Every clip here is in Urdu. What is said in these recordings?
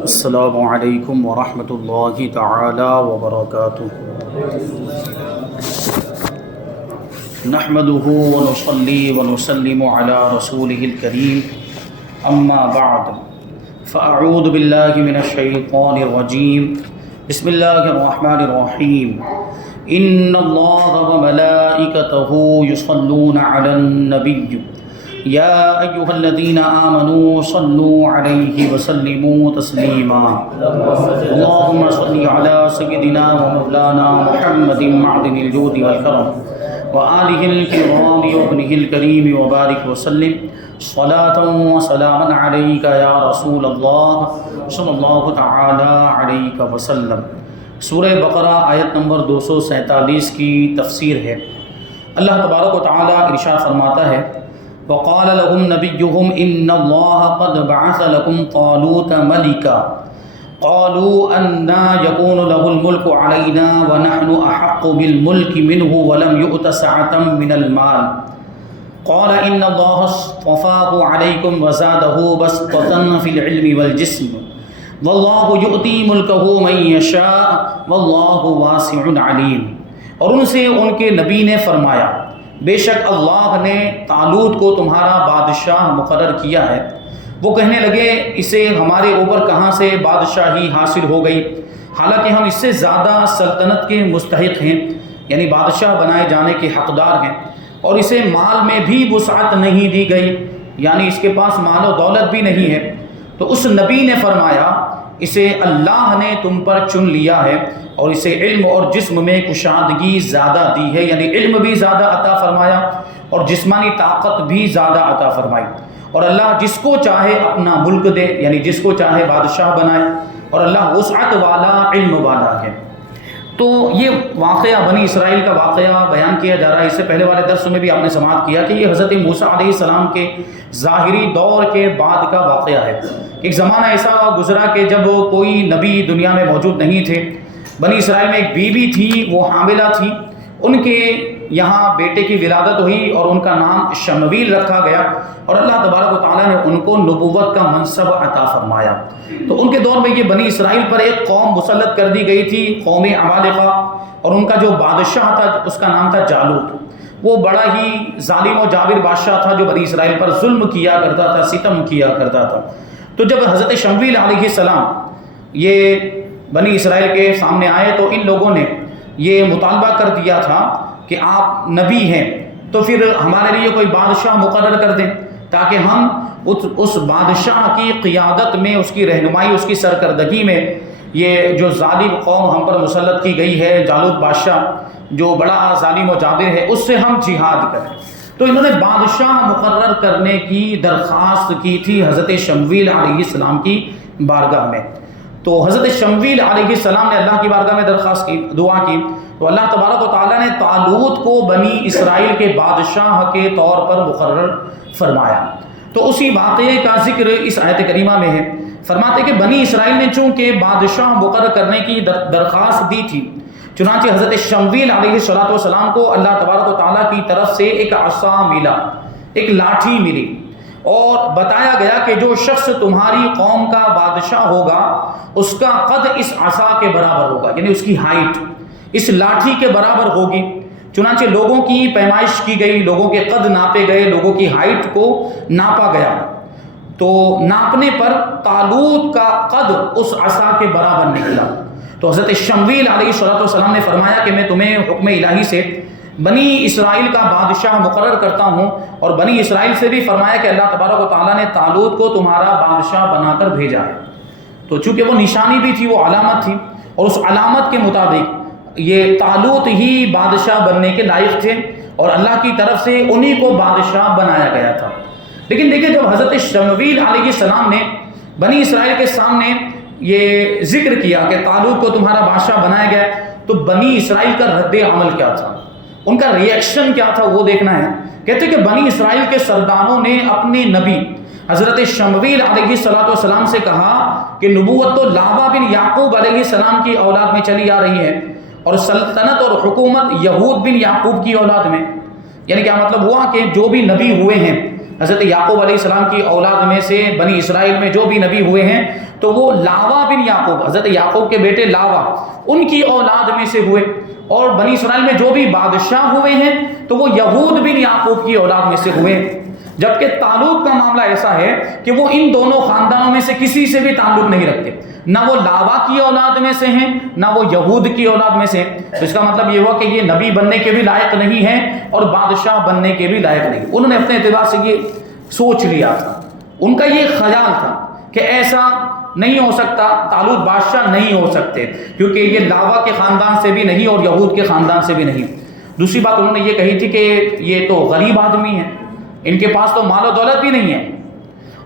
السلام علیکم ورحمۃ اللہ تعالی وبرکاتہ۔ نحمده ونصلي ونسلم على رسوله الكريم اما بعد فاعوذ باللہ من الشیطان الرجیم بسم اللہ الرحمن الرحیم ان اللہ وملائکته یصلون علی النبی یا ایہا الذین آمنوا صلوا علیہ وسلموا تسلیما اللہم صل علی سیدنا ومولانا محمد معدن الجود والکرم وآلہ الکرام وابنہ الکریم وبارک وسلم صلاة وسلاما علیک یا رسول اللہ صلی اللہ تعالی علیہ وسلم۔ سورہ بقرہ آیت نمبر 247 کی تفسیر ہے۔ اللہ تبارک و تعالی ارشاد فرماتا ہے وقال لهم نبيهم إن الله قد بعث لكم طالوت ملكا قالوا أنى يكون له الملك علينا ونحن أحق بالملك منه ولم يؤت سعة من المال قال إن الله اصطفاه عليكم وزاده بسطة في العلم والجسم والله يؤتي ملكه من يشاء والله واسع عليم۔ اور ان سے ان کے نبی نے فرمایا بے شک اللہ نے طالوت کو تمہارا بادشاہ مقرر کیا ہے۔ وہ کہنے لگے اسے ہمارے اوپر کہاں سے بادشاہی حاصل ہو گئی، حالانکہ ہم اس سے زیادہ سلطنت کے مستحق ہیں، یعنی بادشاہ بنائے جانے کے حقدار ہیں، اور اسے مال میں بھی وسعت نہیں دی گئی، یعنی اس کے پاس مال و دولت بھی نہیں ہے۔ تو اس نبی نے فرمایا اسے اللہ نے تم پر چن لیا ہے اور اسے علم اور جسم میں کشادگی زیادہ دی ہے، یعنی علم بھی زیادہ عطا فرمایا اور جسمانی طاقت بھی زیادہ عطا فرمائی، اور اللہ جس کو چاہے اپنا ملک دے، یعنی جس کو چاہے بادشاہ بنائے، اور اللہ وسعت والا علم والا ہے۔ تو یہ واقعہ بنی اسرائیل کا واقعہ بیان کیا جا رہا ہے۔ اس سے پہلے والے درس میں بھی آپ نے سماعت کیا کہ یہ حضرت موسیٰ علیہ السلام کے ظاہری دور کے بعد کا واقعہ ہے۔ ایک زمانہ ایسا گزرا کہ جب کوئی نبی دنیا میں موجود نہیں تھے، بنی اسرائیل میں ایک بیوی تھی، وہ حاملہ تھی، ان کے یہاں بیٹے کی ولادت ہوئی اور ان کا نام شمویل رکھا گیا، اور اللہ تبارک و تعالیٰ نے ان کو نبوت کا منصب عطا فرمایا۔ تو ان کے دور میں یہ بنی اسرائیل پر ایک قوم مسلط کر دی گئی تھی، قوم عمالقہ، اور ان کا جو بادشاہ تھا اس کا نام تھا جالوت۔ وہ بڑا ہی ظالم و جابر بادشاہ تھا جو بنی اسرائیل پر ظلم کیا کرتا تھا، ستم کیا کرتا تھا۔ تو جب حضرت شمویل علیہ السلام یہ بنی اسرائیل کے سامنے آئے تو ان لوگوں نے یہ مطالبہ کر دیا تھا کہ آپ نبی ہیں تو پھر ہمارے لیے کوئی بادشاہ مقرر کر دیں تاکہ ہم اس بادشاہ کی قیادت میں، اس کی رہنمائی، اس کی سرکردگی میں، یہ جو ظالم قوم ہم پر مسلط کی گئی ہے، جالوت بادشاہ جو بڑا ظالم و جابر ہے، اس سے ہم جہاد کریں۔ تو انہوں نے بادشاہ مقرر کرنے کی درخواست کی تھی حضرت شمویل علیہ السلام کی بارگاہ میں۔ تو حضرت شمویل علیہ السلام نے اللہ کی بارگاہ میں درخواست کی، دعا کی، تو اللہ تبارک و تعالیٰ نے طالوت کو بنی اسرائیل کے بادشاہ کے طور پر مقرر فرمایا۔ تو اسی واقعے کا ذکر اس آیت کریمہ میں ہے۔ فرماتے کہ بنی اسرائیل نے چونکہ بادشاہ مقرر کرنے کی درخواست دی تھی، چنانچہ حضرت شمویل علیہ السلام کو اللہ تبارک و تعالیٰ کی طرف سے ایک عصا ملا، ایک لاٹھی ملی، اور بتایا گیا کہ جو شخص تمہاری قوم کا بادشاہ ہوگا اس کا قد اس عصا کے برابر ہوگا، یعنی اس کی ہائٹ اس لاٹھی کے برابر ہوگی۔ چنانچہ لوگوں کی پیمائش کی گئی، لوگوں کے قد ناپے گئے، لوگوں کی ہائٹ کو ناپا گیا، تو ناپنے پر طالوت کا قد اس عصا کے برابر نکلا۔ تو حضرت شمویل علیہ السلام نے فرمایا کہ میں تمہیں حکم الہی سے بنی اسرائیل کا بادشاہ مقرر کرتا ہوں، اور بنی اسرائیل سے بھی فرمایا کہ اللہ تبارک و تعالیٰ نے طالوت کو تمہارا بادشاہ بنا کر بھیجا ہے۔ تو چونکہ وہ نشانی بھی تھی، وہ علامت تھی، اور اس علامت کے مطابق یہ طالوت ہی بادشاہ بننے کے لائق تھے، اور اللہ کی طرف سے انہی کو بادشاہ بنایا گیا تھا۔ لیکن دیکھیں جب حضرت شمویل علیہ السلام نے بنی اسرائیل کے سامنے یہ ذکر کیا کہ طالوت کو تمہارا بادشاہ بنایا گیا، تو بنی اسرائیل کا رد عمل کیا تھا، ان کا ریئیکشن کیا تھا، وہ دیکھنا ہے۔ کہتے کہ بنی اسرائیل کے سرداروں نے اپنے نبی حضرت شمویل علیہ السلام سے کہا کہ نبوت تو لابا بن یعقوب علیہ السلام کی اولاد میں چلی آ رہی ہے، اور سلطنت اور حکومت یہود بن یعقوب کی اولاد میں، یعنی کیا مطلب ہوا کہ جو بھی نبی ہوئے ہیں حضرت یعقوب علیہ السلام کی اولاد میں سے بنی اسرائیل میں جو بھی نبی ہوئے ہیں تو وہ لاوا بن یعقوب، حضرت یعقوب کے بیٹے لاوا، ان کی اولاد میں سے ہوئے، اور بنی اسرائیل میں جو بھی بادشاہ ہوئے ہیں تو وہ یہود بن یعقوب کی اولاد میں سے ہوئے۔ جبکہ طالوت کا معاملہ ایسا ہے کہ وہ ان دونوں خاندانوں میں سے کسی سے بھی تعلق نہیں رکھتے، نہ وہ لاوا کی اولاد میں سے ہیں نہ وہ یہود کی اولاد میں سے ہیں۔ تو اس کا مطلب یہ ہوا کہ یہ نبی بننے کے بھی لائق نہیں ہیں اور بادشاہ بننے کے بھی لائق نہیں۔ انہوں نے اپنے اعتبار سے یہ سوچ لیا تھا، ان کا یہ خیال تھا کہ ایسا نہیں ہو سکتا، طالوت بادشاہ نہیں ہو سکتے کیونکہ یہ لاوا کے خاندان سے بھی نہیں اور یہود کے خاندان سے بھی نہیں۔ دوسری بات انہوں نے یہ کہی تھی کہ یہ تو غریب آدمی ہیں، ان کے پاس تو مال و دولت بھی نہیں ہے،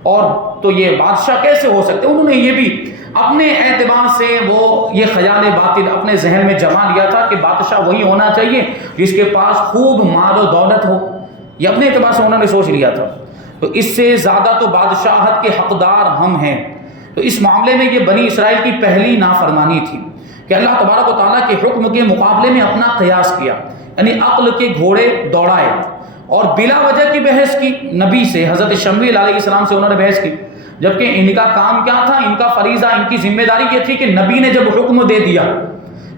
اور تو یہ بادشاہ کیسے ہو سکتے۔ انہوں نے یہ بھی اپنے اعتبار سے وہ یہ خیال باطل اپنے ذہن میں جما لیا تھا کہ بادشاہ وہی ہونا چاہیے جس کے پاس خوب مال و دولت ہو، یہ اپنے اعتبار سے انہوں نے سوچ لیا تھا۔ تو اس سے زیادہ تو بادشاہت کے حقدار ہم ہیں۔ تو اس معاملے میں یہ بنی اسرائیل کی پہلی نافرمانی تھی کہ اللہ تبارک و تعالیٰ کے حکم کے مقابلے میں اپنا قیاس کیا، یعنی عقل کے گھوڑے دوڑائے اور بلا وجہ کی بحث کی نبی سے، حضرت شمویل علیہ السلام سے انہوں نے بحث کی، جبکہ ان کا کام کیا تھا، ان کا فریضہ، ان کی ذمہ داری یہ تھی کہ نبی نے جب حکم دے دیا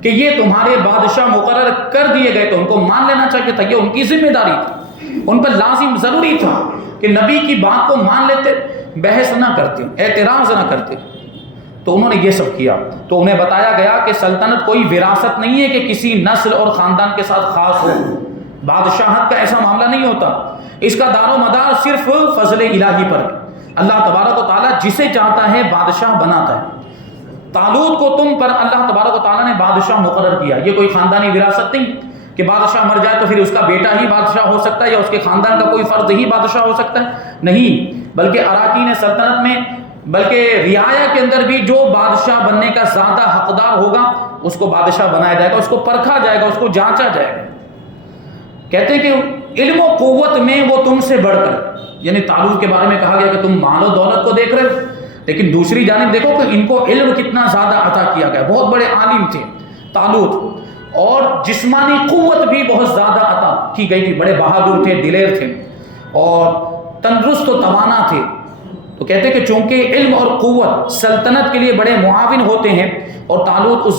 کہ یہ تمہارے بادشاہ مقرر کر دیے گئے تو ان کو مان لینا چاہیے تھا، یہ ان کی ذمہ داری تھی، ان پر لازم ضروری تھا کہ نبی کی بات کو مان لیتے، بحث نہ کرتے، اعتراض نہ کرتے۔ تو انہوں نے یہ سب کیا۔ تو انہیں بتایا گیا کہ سلطنت کوئی وراثت نہیں ہے کہ کسی نسل اور خاندان کے ساتھ خاص ہو، بادشاہت کا ایسا معاملہ نہیں ہوتا، اس کا دار و مدار صرف فضل الہی پر ہے۔ اللہ تبارک و تعالیٰ جسے چاہتا ہے بادشاہ بناتا ہے۔ طالوت کو تم پر اللہ تبارک و تعالیٰ نے بادشاہ مقرر کیا، یہ کوئی خاندانی وراثت نہیں کہ بادشاہ مر جائے تو پھر اس کا بیٹا ہی بادشاہ ہو سکتا ہے یا اس کے خاندان کا کوئی فرد ہی بادشاہ ہو سکتا ہے، نہیں، بلکہ اراکین سلطنت میں، بلکہ رعایا کے اندر بھی جو بادشاہ بننے کا زیادہ حقدار ہوگا اس کو بادشاہ بنایا جائے گا، اس کو پرکھا جائے گا، اس کو جانچا جائے گا۔ کہتے ہیں کہ علم و قوت میں وہ تم سے بڑھ کر، یعنی طالوت کے بارے میں کہا گیا کہ تم مال و دولت کو دیکھ رہے ہو، لیکن دوسری جانب دیکھو کہ ان کو علم کتنا زیادہ عطا کیا گیا، بہت بڑے عالم تھے طالوت، اور جسمانی قوت بھی بہت زیادہ عطا کی گئی تھی، بڑے بہادر تھے، دلیر تھے اور تندرست و توانا تھے۔ تو کہتے ہیں کہ چونکہ علم اور قوت سلطنت کے لیے بڑے معاون ہوتے ہیں، اور طالوت اس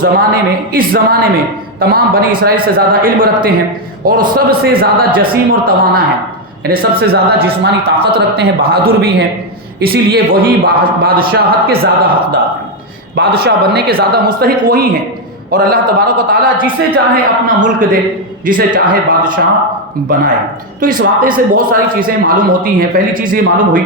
زمانے میں تمام بنی اسرائیل سے زیادہ علم رکھتے ہیں اور سب سے زیادہ جسیم اور توانا ہے، یعنی سب سے زیادہ جسمانی طاقت رکھتے ہیں، بہادر بھی ہیں، اسی لیے وہی بادشاہت کے زیادہ حقدار ہیں، بادشاہ بننے کے زیادہ مستحق وہی ہیں۔ اور اللہ تبارک و تعالیٰ جسے چاہے اپنا ملک دے، جسے چاہے بادشاہ بنائے۔ تو اس واقعے سے بہت ساری چیزیں معلوم ہوتی ہیں۔ پہلی چیز یہ معلوم ہوئی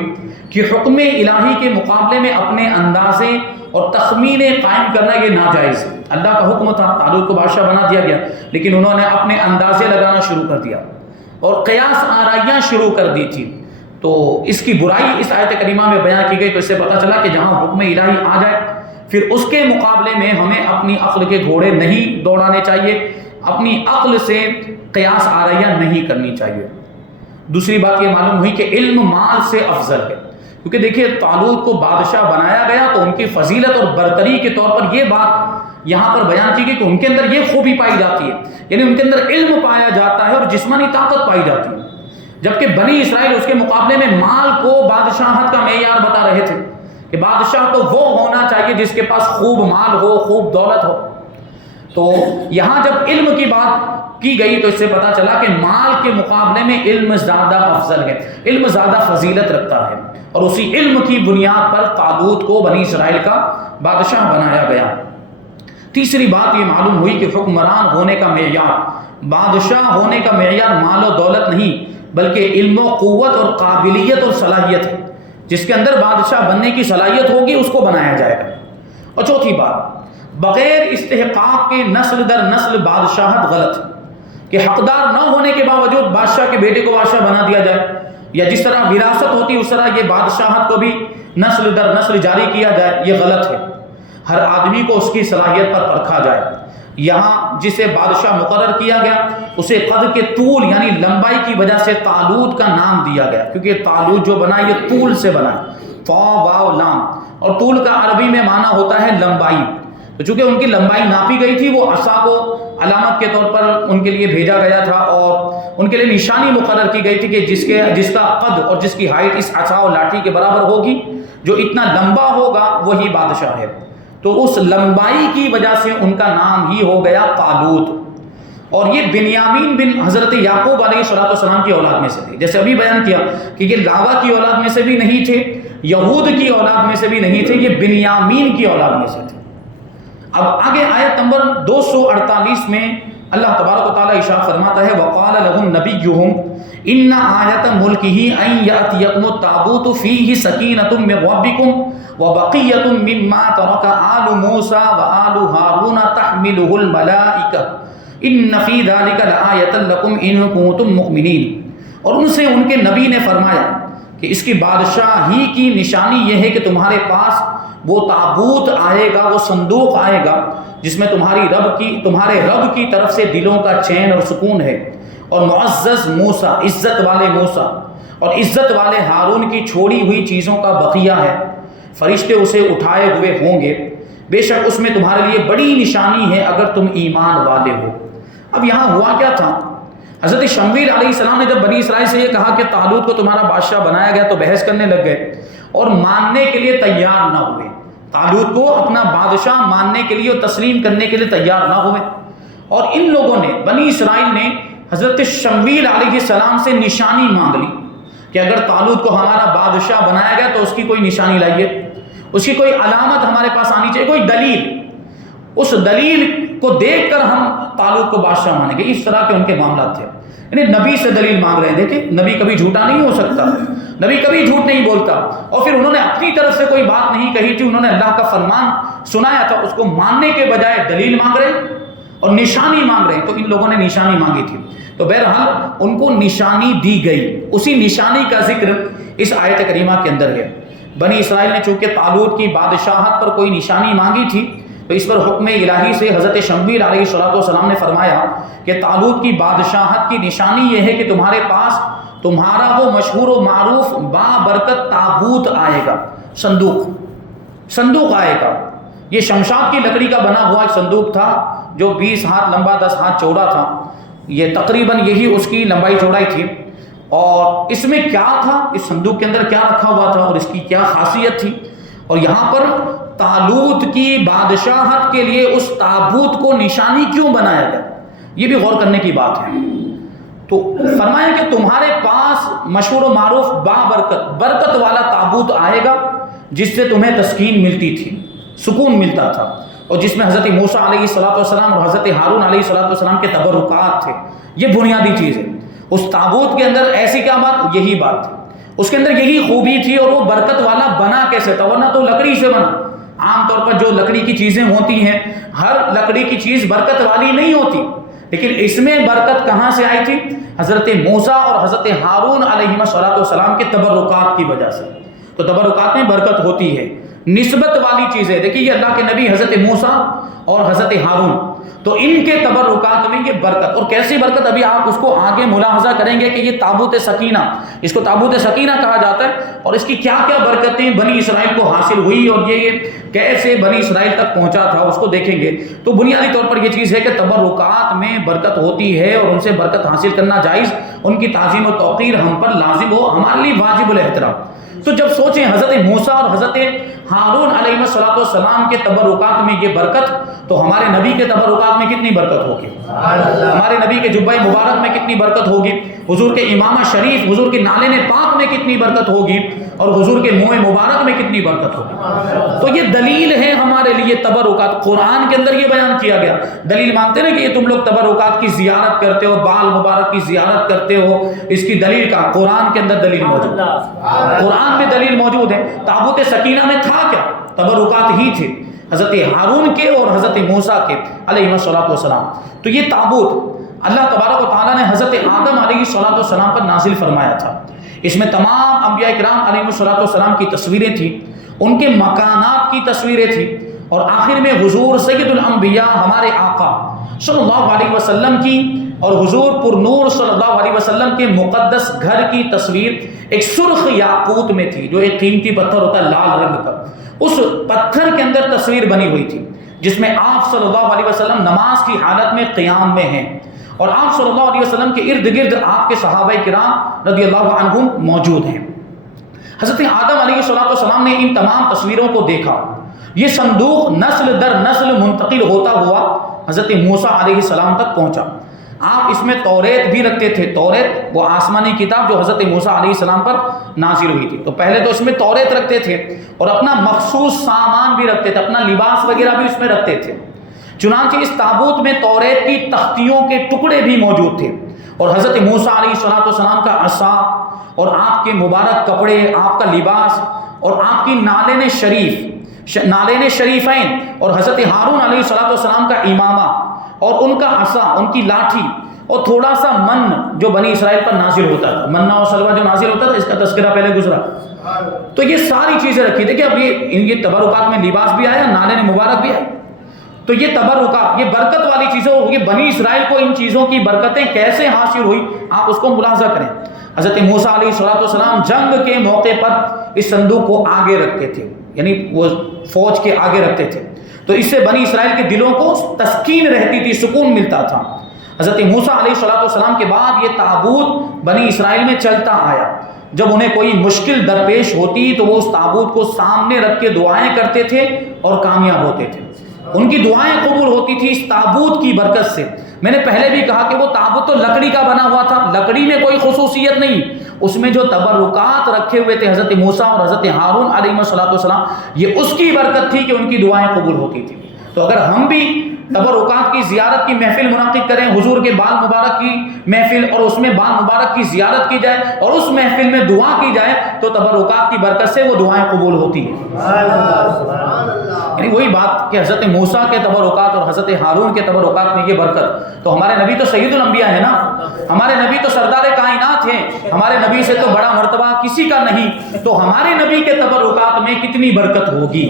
کہ حکم الہی کے مقابلے میں اپنے اندازے اور تخمینے قائم کرنا یہ ناجائز ہے۔ اللہ کا حکم تھا، طالوت کو بادشاہ بنا دیا گیا، لیکن انہوں نے اپنے اندازے لگانا شروع کر دیا اور قیاس آرائیاں شروع کر دی تھی۔ تو اس کی برائی اس آیت کریمہ میں بیان کی گئی، تو اس سے پتہ چلا کہ جہاں حکم الہی آ جائے پھر اس کے مقابلے میں ہمیں اپنی عقل کے گھوڑے نہیں دوڑانے چاہیے، اپنی عقل سے قیاس آرائیاں نہیں کرنی چاہیے۔ دوسری بات یہ معلوم ہوئی کہ علم مال سے افضل ہے، کیونکہ دیکھیے طالوت کو بادشاہ بنایا گیا تو ان کی فضیلت اور برتری کے طور پر یہ بات یہاں پر بیان کی گئی کہ ان کے اندر یہ خوبی پائی جاتی ہے، یعنی ان کے اندر علم پایا جاتا ہے اور جسمانی طاقت پائی جاتی ہے، جبکہ بنی اسرائیل اس کے مقابلے میں مال کو بادشاہت کا معیار بتا رہے تھے کہ بادشاہ تو وہ ہونا چاہیے جس کے پاس خوب مال ہو، خوب دولت ہو۔ تو یہاں جب علم کی بات کی گئی تو اس سے پتا چلا کہ مال کے مقابلے میں علم زیادہ افضل ہے، علم زیادہ فضیلت رکھتا ہے، اور اسی علم کی بنیاد پر طالوت کو بنی اسرائیل کا بادشاہ بنایا گیا۔ تیسری بات یہ معلوم ہوئی کہ حکمران ہونے کا معیار، بادشاہ ہونے کا معیار مال و دولت نہیں بلکہ علم و قوت اور قابلیت اور صلاحیت ہے۔ جس کے اندر بادشاہ بننے کی صلاحیت ہوگی اس کو بنایا جائے گا۔ اور چوتھی بات، بغیر استحقاق کے نسل در نسل بادشاہت غلط ہے، کہ حقدار نہ ہونے کے باوجود بادشاہ کے بیٹے کو بادشاہ بنا دیا جائے، یا جس طرح وراثت ہوتی اس طرح یہ بادشاہت کو بھی نسل در نسل جاری کیا جائے، یہ غلط ہے۔ ہر آدمی کو اس کی صلاحیت پر پرکھا جائے۔ یہاں جسے بادشاہ مقرر کیا گیا اسے قد کے طول یعنی لمبائی کی وجہ سے طالوت کا نام دیا گیا، کیونکہ طالوت جو بنا یہ طول سے بنا ہے، طا واو لام، اور طول کا عربی میں معنی ہوتا ہے لمبائی۔ تو چونکہ ان کی لمبائی ناپی گئی تھی، وہ عصا کو علامت کے طور پر ان کے لیے بھیجا گیا تھا اور ان کے لیے نشانی مقرر کی گئی تھی کہ جس کا قد اور جس کی ہائٹ اس عصا اور لاٹھی کے برابر ہوگی، جو اتنا لمبا ہوگا وہی بادشاہ ہے۔ تو اس لمبائی کی وجہ سے ان کا نام ہی ہو گیا طالوت۔ اور یہ بنیامین بن حضرت یعقوب علیہ السلام کی اولاد میں سے تھے، جیسے ابھی بیان کیا کہ یہ لاوا کی اولاد میں سے بھی نہیں تھے، یہود کی اولاد میں سے بھی نہیں تھے، یہ بنیامین کی اولاد میں سے تھے۔ اب آگے آیت نمبر 248 میں اللہ تبارک و تعالیٰ ارشاد فرماتا ہے وَقَالَ لَهُمْ نَبِيُّهُمْ إِنَّ آیَةَ مُلْكِهِ أَن يَأْتِيَكُمُ التَّابُوتُ فِيهِ سَكِینَةٌ مِّن رَّبِّكُمْ وَبَقِیَّةٌ مِّمَّا تَرَكَ آلُ مُوسَىٰ وَآلُ هَارُونَ تَحْمِلُهُ الْمَلَائِکَةُ إِنَّ فِي ذَلِكَ لَآیَةً لَّکُمْ إِن کُنتُم مُّؤْمِنِینَ۔ اور ان سے ان کے نبی نے فرمایا کہ اس کی بادشاہی کی نشانی یہ ہے کہ تمہارے پاس وہ تابوت آئے گا، وہ صندوق آئے گا جس میں تمہارے رب کی طرف سے دلوں کا چین اور سکون ہے، اور معزز موسیٰ، عزت والے موسیٰ اور عزت والے ہارون کی چھوڑی ہوئی چیزوں کا بقیہ ہے، فرشتے اسے اٹھائے ہوئے ہوں گے، بے شک اس میں تمہارے لیے بڑی نشانی ہے اگر تم ایمان والے ہو۔ اب یہاں ہوا کیا تھا؟ حضرت شمویل علیہ السلام نے جب بنی اسرائیل سے یہ کہا کہ طالوت کو تمہارا بادشاہ بنایا گیا تو بحث کرنے لگ گئے اور ماننے کے لیے تیار نہ ہوئے، طالوت کو اپنا بادشاہ ماننے کے لیے اور تسلیم کرنے کے لیے تیار نہ ہوئے۔ اور ان لوگوں نے، بنی اسرائیل نے حضرت شمویل علیہ السلام سے نشانی مانگ لی کہ اگر طالوت کو ہمارا بادشاہ بنایا گیا تو اس کی کوئی نشانی لائیے، اس کی کوئی علامت ہمارے پاس آنی چاہیے، کوئی دلیل، اس دلیل کو دیکھ کر ہم طالوت کو بادشاہ مانیں گے۔ اس طرح کے ان کے معاملات تھے، یعنی نبی سے دلیل مانگ رہے ہیں۔ دیکھیں نبی کبھی جھوٹا نہیں ہو سکتا، نبی کبھی جھوٹ نہیں بولتا، اور پھر انہوں نے اپنی طرف سے کوئی بات نہیں کہی تھی، انہوں نے اللہ کا فرمان سنایا تھا، اس کو ماننے کے بجائے دلیل مانگ رہے ہیں اور نشانی مانگ رہے ہیں۔ تو ان لوگوں نے نشانی مانگی تھی، تو بہرحال ان کو نشانی دی گئی، اسی نشانی کا ذکر اس آیت کریمہ کے اندر ہے۔ بنی اسرائیل نے چونکہ طالوت کی بادشاہت پر کوئی نشانی مانگی تھی تو اس پر حکم الہی سے حضرت شمویل علیہ السلام نے فرمایا کہ طالوت کی بادشاہت کی نشانی یہ ہے کہ تمہارے پاس تمہارا وہ مشہور و معروف بابرکت تابوت آئے گا، صندوق آئے گا۔ یہ شمشاد کی لکڑی کا بنا ہوا ایک صندوق تھا جو 20 ہاتھ لمبا 10 ہاتھ چوڑا تھا، یہ تقریباً یہی اس کی لمبائی چوڑائی تھی۔ اور اس میں کیا تھا، اس صندوق کے اندر کیا رکھا ہوا تھا اور اس کی کیا خاصیت تھی، اور یہاں پر طالوت کی بادشاہت کے لیے اس تابوت کو نشانی کیوں بنایا گیا، یہ بھی غور کرنے کی بات ہے۔ تو فرمایا کہ تمہارے پاس مشہور و معروف برکت والا تابوت آئے گا جس سے تمہیں تسکین ملتی تھی، سکون ملتا تھا، اور جس میں حضرت موسیٰ علیہ السلام اور حضرت ہارون علیہ السلام کے تبرکات تھے۔ یہ بنیادی چیز ہے۔ اس تابوت کے اندر ایسی کیا بات، یہی بات تھی، اس کے اندر یہی خوبی تھی، اور وہ برکت والا بنا کیسے تھا، ورنہ تو لکڑی سے بنا۔ عام طور پر جو لکڑی کی چیزیں ہوتی ہیں، ہر لکڑی کی چیز برکت والی نہیں ہوتی، لیکن اس میں برکت کہاں سے آئی تھی؟ حضرت موسیٰ اور حضرت ہارون علیہ السلام کے تبرکات کی وجہ سے۔ تو تبرکات میں برکت ہوتی ہے، نسبت والی چیزیں۔ دیکھیے یہ اللہ کے نبی حضرت موسیٰ اور حضرت ہارون، تو ان کے تبرکات میں یہ برکت، اور کیسی برکت ابھی آپ اس کو آگے ملاحظہ کریں گے کہ یہ تابوت سکینہ، اس کو تابوت سکینہ کہا جاتا ہے، اور اس کی کیا کیا برکتیں بنی اسرائیل کو حاصل ہوئی اور یہ کیسے بنی اسرائیل تک پہنچا تھا، اس کو دیکھیں گے۔ تو بنیادی طور پر یہ چیز ہے کہ تبرکات میں برکت ہوتی ہے، اور ان سے برکت حاصل کرنا جائز، ان کی تعظیم و توقیر ہم پر لازم ہو، ہمارے لیے واجب الاحترام۔ تو جب سوچیں حضرت موسیٰ اور حضرت ہارون علیہ السلام کے تبرکات میں یہ برکت، تو ہمارے نبی کے تبرکات میں کتنی برکت ہوگی، ہمارے نبی کے جبہ مبارک میں کتنی برکت ہوگی، حضور کے امامہ شریف، حضور کے نالین پاک میں کتنی برکت ہوگی، اور حضور کے منہ مبارک میں کتنی برکت ہوگی۔ تو یہ دلیل ہے ہمارے لیے تبرکات، قرآن کے اندر یہ بیان کیا گیا۔ دلیل مانتے ہیں کہ یہ تم لوگ تبرکات کی زیارت کرتے ہو، بال مبارک کی زیارت کرتے ہو، اس کی دلیل کا قرآن کے اندر دلیل موجود ہے، قرآن میں دلیل موجود ہے۔ تابوت سکینہ میں تھا کیا؟ تبرکات ہی تھے، حضرت ہارون کے اور حضرت موسیٰ کے علیہ السلام۔ تو یہ تابوت اللہ تبارک و تعالیٰ نے حضرت آدم علیہ السلام پر نازل فرمایا تھا۔ اس میں تمام انبیاء کرام علیہ السلام کی تصویریں تھیں، ان کے مکانات کی تصویریں تھیں، اور آخر میں حضور سید الانبیاء ہمارے آقا صلی اللہ علیہ وسلم کی اور حضور پر نور صلی اللہ علیہ وسلم کے مقدس گھر کی تصویر ایک سرخ یاقوت میں تھی، جو ایک قیمتی پتھر ہوتا ہے لال رنگ کا، اس پتھر کے اندر تصویر بنی ہوئی تھی، جس میں آپ صلی اللہ علیہ وسلم نماز کی حالت میں قیام میں ہیں، اور آپ صلی اللہ علیہ وسلم کے ارد گرد آپ کے صحابہ کرام رضی اللہ عنہم موجود ہیں۔ حضرت آدم علیہ السلام نے ان تمام تصویروں کو دیکھا۔ یہ صندوق نسل در نسل منتقل ہوتا ہوا حضرت موسیٰ علیہ السلام تک پہنچا۔ آپ اس میں توریت بھی رکھتے تھے۔ توریت وہ آسمانی کتاب جو حضرت موسیٰ علیہ السلام پر نازل ہوئی تھی، تو پہلے تو اس میں توریت رکھتے تھے اور اپنا مخصوص سامان بھی رکھتے تھے، اپنا لباس وغیرہ بھی اس میں رکھتے تھے۔ چنانچہ اس تابوت میں توریت کی تختیوں کے ٹکڑے بھی موجود تھے، اور حضرت موسیٰ علیہ السلام کا عصا اور آپ کے مبارک کپڑے، آپ کا لباس اور آپ کی نالین شریفین اور حضرت ہارون علیہ السلام کا امامہ اور ان کا عصا، ان کی لاٹھی، اور تھوڑا سا من جو بنی اسرائیل پر نازل ہوتا تھا، منہ اور سلوہ جو نازل ہوتا تھا، اس کا تذکرہ پہلے گزرا۔ تو یہ ساری چیزیں رکھی تھی کہ اب یہ تبرکات میں لباس بھی آیا، نالین مبارک بھی آئے۔ تو یہ تبرکات، یہ برکت والی چیزیں، یہ بنی اسرائیل کو ان چیزوں کی برکتیں کیسے حاصل ہوئی، آپ اس کو ملاحظہ کریں۔ حضرت موسیٰ علیہ السلام جنگ کے موقع پر اس صندوق کو آگے رکھتے تھے، یعنی وہ فوج کے آگے رکھتے تھے، تو اس سے بنی اسرائیل کے دلوں کو تسکین رہتی تھی، سکون ملتا تھا۔ حضرت موسیٰ علیہ السلام کے بعد یہ تابوت بنی اسرائیل میں چلتا آیا۔ جب انہیں کوئی مشکل درپیش ہوتی تو وہ اس تابوت کو سامنے رکھ کے دعائیں کرتے تھے اور کامیاب ہوتے تھے۔ ان کی دعائیں قبول ہوتی تھی اس تابوت کی برکت سے۔ میں نے پہلے بھی کہا کہ وہ تابوت تو لکڑی کا بنا ہوا تھا، لکڑی میں کوئی خصوصیت نہیں، اس میں جو تبرکات رکھے ہوئے تھے حضرت موسیٰ اور حضرت ہارون علیہ السلام، یہ اس کی برکت تھی کہ ان کی دعائیں قبول ہوتی تھی۔ تو اگر ہم بھی تبرکات کی زیارت کی محفل منعقد کریں، حضور کے بال مبارک کی محفل، اور اس میں بال مبارک کی زیارت کی جائے اور اس محفل میں دعا کی جائے، تو تبرکات کی برکت سے وہ دعائیں قبول ہوتی ہیں۔ یعنی وہی بات کہ حضرت موسیٰ کے تبرکات اور حضرت ہارون کے تبرکات میں یہ برکت، تو ہمارے نبی تو سید الانبیاء ہے نا، ہمارے نبی تو سردار کائنات ہیں، ہمارے نبی سے تو بڑا مرتبہ کسی کا نہیں، تو ہمارے نبی کے تبرکات میں کتنی برکت ہوگی۔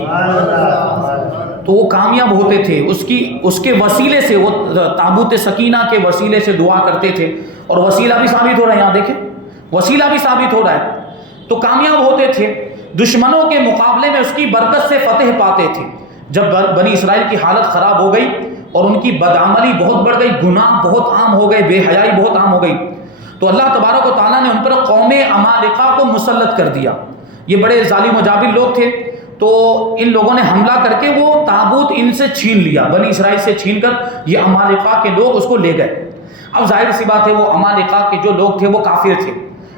تو وہ کامیاب ہوتے تھے، اس کے وسیلے سے، وہ تابوت سکینہ کے وسیلے سے دعا کرتے تھے، اور وسیلہ بھی ثابت ہو رہا ہے، یہاں دیکھیں وسیلہ بھی ثابت ہو رہا ہے، تو کامیاب ہوتے تھے۔ دشمنوں کے مقابلے میں اس کی برکت سے فتح پاتے تھے۔ جب بنی اسرائیل کی حالت خراب ہو گئی اور ان کی بدعملی بہت بڑھ گئی، گناہ بہت عام ہو گئے، بے حیائی بہت عام ہو گئی، تو اللہ تبارک و تعالیٰ نے ان پر قوم عمالقہ کو مسلط کر دیا۔ یہ بڑے ظالم و جابر لوگ تھے، تو ان لوگوں نے حملہ کر کے وہ تابوت ان سے چھین لیا، بنی اسرائیل سے چھین کر یہ عمالقہ کے لوگ اس کو لے گئے۔ اب ظاہر سی بات ہے وہ عمالقہ کے جو لوگ تھے وہ کافر تھے،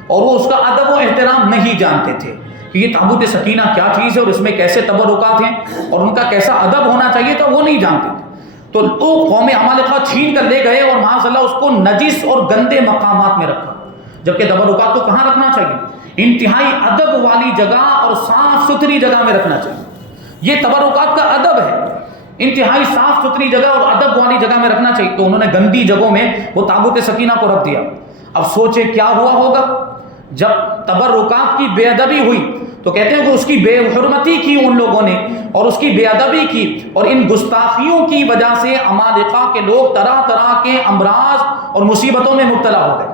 اور وہ اس کا ادب و احترام نہیں جانتے تھے کہ یہ تابوت سکینہ کیا چیز ہے اور اس میں کیسے تبرکات ہیں اور ان کا کیسا ادب ہونا چاہیے تھا، وہ نہیں جانتے تھے۔ تو وہ قوم عمالقہ چھین کر لے گئے اور معاذ اللہ اس کو نجس اور گندے مقامات میں رکھا، جبکہ تبرکات کو کہاں رکھنا چاہیے؟ انتہائی ادب والی جگہ اور صاف ستھری جگہ میں رکھنا چاہیے۔ یہ تبرکات کا ادب ہے، انتہائی صاف ستھری جگہ اور ادب والی جگہ میں رکھنا چاہیے، تو انہوں نے گندی جگہوں میں وہ تابوت سکینہ کو رکھ دیا۔ اب سوچیں کیا ہوا ہوگا جب تبرکات کی بے ادبی ہوئی، تو کہتے ہیں کہ اس کی بے حرمتی کی ان لوگوں نے اور اس کی بے ادبی کی، اور ان گستاخیوں کی وجہ سے عمالقہ کے لوگ طرح طرح کے امراض اور مصیبتوں میں مبتلا ہو گئے،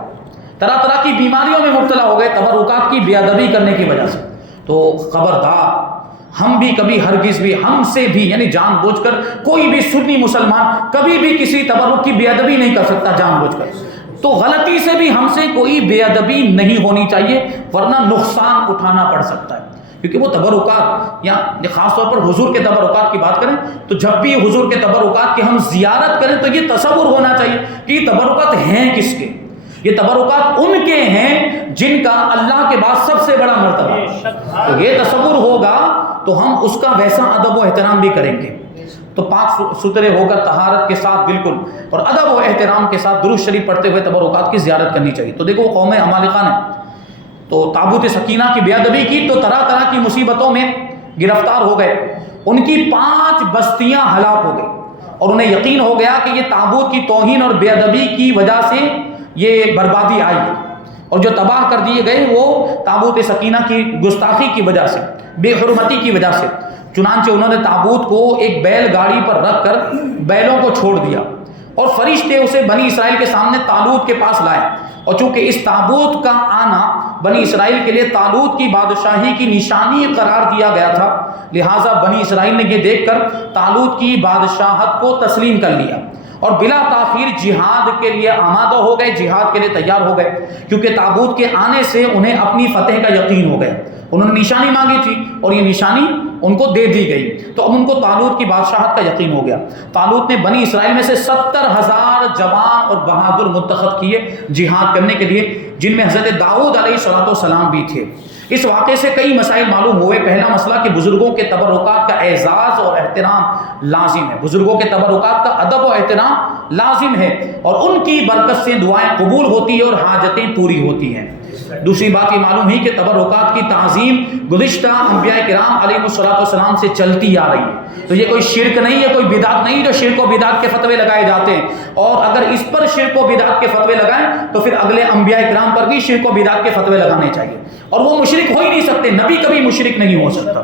طرح طرح کی بیماریوں میں مبتلا ہو گئے تبرکات کی بے ادبی کرنے کی وجہ سے۔ تو خبردار، ہم بھی کبھی ہرگز بھی، ہم سے بھی، یعنی جان بوجھ کر کوئی بھی سنی مسلمان کبھی بھی کسی تبرک کی بے ادبی نہیں کر سکتا جان بوجھ کر، تو غلطی سے بھی ہم سے کوئی بے ادبی نہیں ہونی چاہیے، ورنہ نقصان اٹھانا پڑ سکتا ہے۔ کیونکہ وہ تبرکات، یا خاص طور پر حضور کے تبرکات کی بات کریں تو جب بھی حضور کے تبرکات کی ہم زیارت کریں تو یہ تصور ہونا چاہیے کہ یہ تبرکات ہیں کس کے؟ یہ تبرکات ان کے ہیں جن کا اللہ کے بعد سب سے بڑا مرتبہ ہے۔ تو یہ تصور ہوگا تو ہم اس کا ویسا ادب و احترام بھی کریں گے۔ تو پاک ستھرے ہو کر طہارت کے ساتھ بالکل اور ادب و احترام کے ساتھ درود شریف پڑھتے ہوئے تبرکات کی زیارت کرنی چاہیے۔ تو دیکھو قوم عمالقہ نے تو تابوت سکینہ کی بے ادبی کی تو طرح طرح کی مصیبتوں میں گرفتار ہو گئے، ان کی 5 بستیاں ہلاک ہو گئی، اور انہیں یقین ہو گیا کہ یہ تابوت کی توہین اور بے ادبی کی وجہ سے یہ بربادی آئی، اور جو تباہ کر دیے گئے وہ تابوت سکینہ کی گستاخی کی وجہ سے، بے حرمتی کی وجہ سے۔ چنانچہ انہوں نے تابوت کو ایک بیل گاڑی پر رکھ کر بیلوں کو چھوڑ دیا، اور فرشتے اسے بنی اسرائیل کے سامنے طالوت کے پاس لائے، اور چونکہ اس تابوت کا آنا بنی اسرائیل کے لیے طالوت کی بادشاہی کی نشانی قرار دیا گیا تھا، لہٰذا بنی اسرائیل نے یہ دیکھ کر طالوت کی بادشاہت کو تسلیم کر لیا اور بلا تاخیر جہاد کے لیے آمادہ ہو گئے، جہاد کے لیے تیار ہو گئے، کیونکہ تابوت کے آنے سے انہیں اپنی فتح کا یقین ہو گیا۔ انہوں نے نشانی مانگی تھی اور یہ نشانی ان کو دے دی گئی، تو اب ان کو طالوت کی بادشاہت کا یقین ہو گیا۔ طالوت نے بنی اسرائیل میں سے 70,000 جوان اور بہادر منتخب کیے جہاد کرنے کے لیے، جن میں حضرت داؤد علیہ السلام بھی تھے۔ اس واقعے سے کئی مسائل معلوم ہوئے۔ پہلا مسئلہ کہ بزرگوں کے تبرکات کا اعزاز اور احترام لازم ہے، بزرگوں کے تبرکات کا ادب و احترام لازم ہے، اور ان کی برکت سے دعائیں قبول ہوتی ہیں اور حاجتیں پوری ہوتی ہیں۔ دوسری بات یہ معلوم ہوئی کہ تبرکات کی تعظیم گزشتہ انبیاء کرام علیہ السلام سے چلتی آ رہی ہے، تو یہ کوئی شرک نہیں ہے، کوئی بدعت نہیں جو شرک و بدعت کے فتوے لگائے جاتے ہیں، اور اگر اس پر شرک و بدعت کے فتوے لگائیں تو پھر اگلے انبیاء کرام پر بھی شرک و بدعت کے فتوے لگانے چاہیے، اور وہ مشرک ہو ہی نہیں سکتے، نبی کبھی مشرک نہیں ہو سکتا۔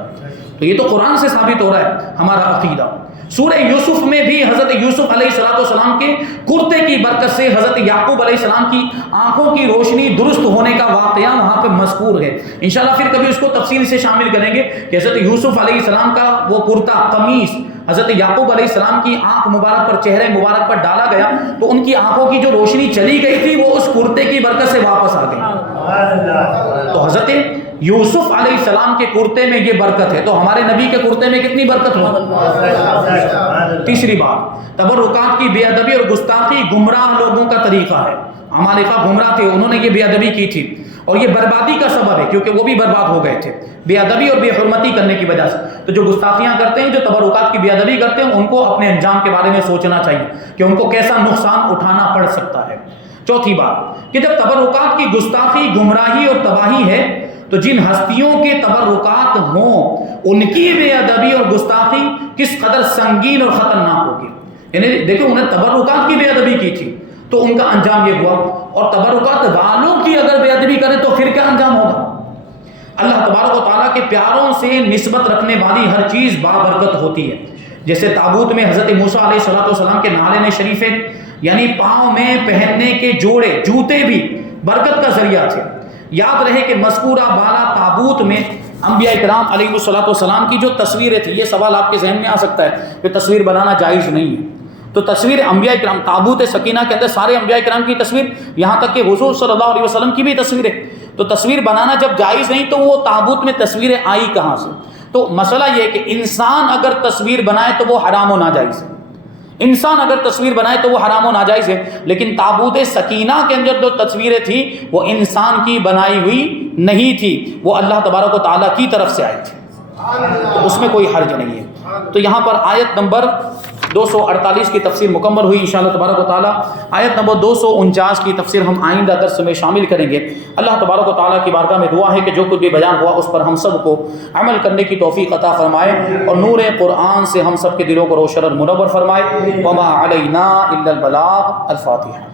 تو یہ تو قرآن سے ثابت ہو رہا ہے ہمارا عقیدہ۔ سورہ یوسف میں بھی حضرت یوسف علیہ السلام کے کرتے کی برکت سے حضرت یعقوب علیہ السلام کی آنکھوں کی روشنی درست ہونے کا واقعہ وہاں پہ مذکور ہے۔ انشاءاللہ پھر کبھی اس کو تفصیل سے شامل کریں گے کہ حضرت یوسف علیہ السلام کا وہ کرتا قمیص حضرت یعقوب علیہ السلام کی آنکھ مبارک پر، چہرے مبارک پر ڈالا گیا تو ان کی آنکھوں کی جو روشنی چلی گئی تھی وہ اس کرتے کی برکت سے واپس آ گئی۔ تو حضرت یوسف علیہ السلام کے کرتے میں یہ برکت ہے، تو ہمارے نبی کے کرتے میں کتنی برکت ہو؟ تیسری بات، تبرکات کی بے ادبی اور گستاخی گمراہ لوگوں کا طریقہ ہے۔ عمالقہ گمراہ تھے، انہوں نے یہ بے ادبی کی تھی اور یہ بربادی کا سبب ہے، کیونکہ وہ بھی برباد ہو گئے تھے بے ادبی اور بے حرمتی کرنے کی وجہ سے۔ تو جو گستاخیاں کرتے ہیں، جو تبرکات کی بے ادبی کرتے ہیں، ان کو اپنے انجام کے بارے میں سوچنا چاہیے کہ ان کو کیسا نقصان اٹھانا پڑ سکتا ہے۔ چوتھی بات کہ جب تبرکات کی گستاخی، گمراہی اور تباہی ہے تو جن ہستیوں کے تبرکات ہوں ان کی بے ادبی اور گستاخی کس قدر سنگین اور خطرناک ہوگی۔ یعنی دیکھو، انہیں تبرکات کی بے ادبی کی تھی تو ان کا انجام یہ ہوا، اور تبرکات والوں کی اگر بے ادبی کرے تو پھر کیا انجام ہوگا؟ اللہ تبارک و تعالیٰ کے پیاروں سے نسبت رکھنے والی ہر چیز بابرکت ہوتی ہے۔ جیسے تابوت میں حضرت موسیٰ علیہ السلام کے نالین شریفے، یعنی پاؤں میں پہننے کے جوڑے، جوتے بھی برکت کا ذریعہ تھے۔ یاد رہے کہ مذکورہ بالا تابوت میں انبیاء کرام علیہ السلام کی جو تصویریں تھیں، یہ سوال آپ کے ذہن میں آ سکتا ہے کہ تصویر بنانا جائز نہیں ہے، تو تصویر انبیاء کرام، تابوت سکینہ کے اندر سارے انبیاء کرام کی تصویر، یہاں تک کہ حضور صلی اللہ علیہ وسلم کی بھی تصویریں، تو تصویر بنانا جب جائز نہیں تو وہ تابوت میں تصویریں آئی کہاں سے؟ تو مسئلہ یہ ہے کہ انسان اگر تصویر بنائے تو وہ حرام و ناجائز ہے، انسان اگر تصویر بنائے تو وہ حرام و ناجائز ہے، لیکن تابوت سکینہ کے اندر جو تصویریں تھیں وہ انسان کی بنائی ہوئی نہیں تھی، وہ اللہ تبارک و تعالیٰ کی طرف سے آئی تھی، تو اس میں کوئی حرج نہیں ہے۔ تو یہاں پر آیت نمبر 248 کی تفسیر مکمل ہوئی انشاءاللہ تبارک و تعالیٰ۔ آیت نمبر 249 کی تفسیر ہم آئندہ درس میں شامل کریں گے۔ اللہ تبارک و تعالیٰ کی بارگاہ میں دعا ہے کہ جو کچھ بھی بیان ہوا اس پر ہم سب کو عمل کرنے کی توفیق عطا فرمائے، اور نور قرآن سے ہم سب کے دلوں کو روشن اور منور فرمائے۔ وما علینا الا البلاغ۔ الفاتحہ۔